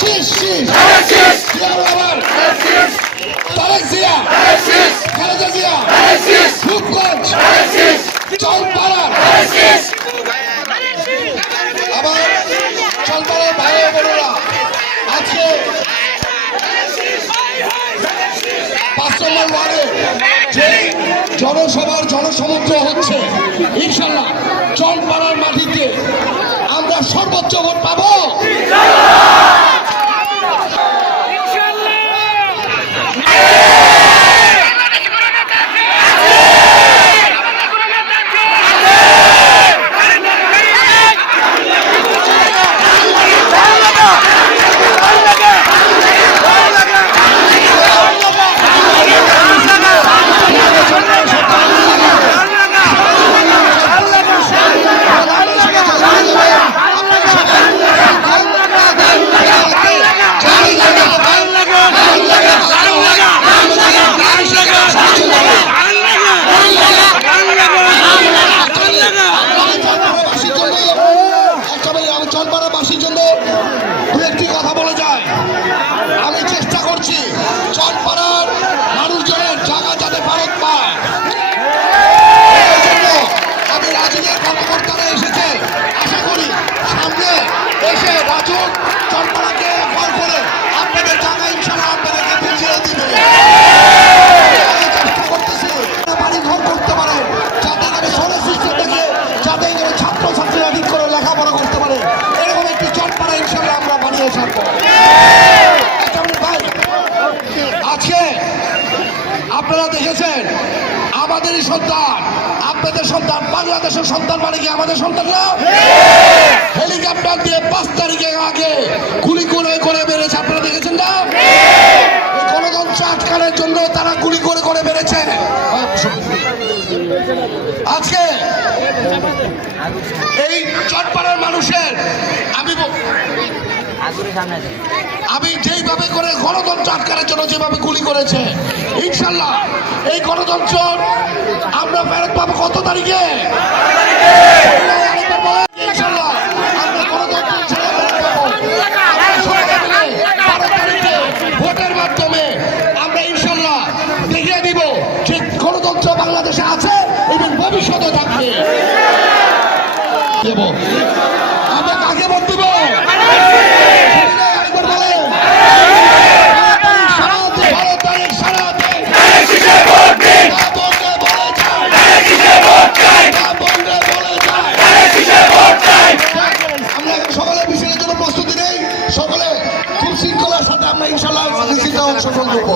শীষ শীষ জিয়াউর রহমান, তারেক জিয়া, খালেদা জিয়া, রূপগঞ্জ, চলপাড়ার, আবার চলপাড়ার ভাই বোনেরা আজকে 5 নম্বর ওয়ার্ডে যে জনসভার জনসমুদ্র হচ্ছে, ইনশাল্লাহ চলপাড়ার মাটিতে আমরা সর্বোচ্চ ভোট পাবো। চলপাড়াবাসীর জন্য দু একটি কথা বলে যায়। আমি চেষ্টা করছি চলপাড়ার মানুষজনের জায়গা যাতে ফেরত পায়। আমি রাজুদের কর্মকর্তারা এসেছে, আশা করি সামনে এসে রাজুর চলপাড়াকে কল করে আপনাদের জায়গা ইনশাল্লাহ আপনাদেরকে বুঝিয়ে দিবে। চেষ্টা করতেছি বাড়ি ঘর করতে পারে, যাতে করে সোলার সিস্টেম থেকে যাতে করে ছাত্রছাত্রীরা ঠিক করে লেখাপড়া করতে পারে, এরকম একটি চলপাড়া ইনশাল্লাহ আমরা বানিয়ে ছাড়বো। আজকে আপনারা দেখেছেন আমাদেরই সন্তান, আপনাদের সন্তান, বাংলাদেশের সন্তান মানে কি আমাদের সন্তান না? হেলিকপ্টার দিয়ে 5 তারিখে আগে গুলি করে করে মেরেছে, আপনারা দেখেছেন না? গণতন্ত্র আটকানোর জন্য তারা গুলি করে করে মেরেছে। আজকে এই চটপাড়ার মানুষের আমি যেইভাবে করে গণতন্ত্র আটকানোর জন্য যেভাবে গুলি করেছে, ইনশাল্লাহ এই গণতন্ত্র আমরা ফেরত পাবো কত তারিখে? ইনশাল্লাহ আমরা গণতন্ত্র ভোটের মাধ্যমে আমরা ইনশাল্লাহ দেখিয়ে দিব যে গণতন্ত্র বাংলাদেশে আছে এবং ভবিষ্যতে থাকবে। দেব আমরা কাকে ভোট দিব? সকলে বিষয়ের জন্য প্রস্তুতি নেই, সকলে খুব শৃঙ্খলার সাথে আমরা ইনশাল্লাহ অংশগ্রহণ করবো।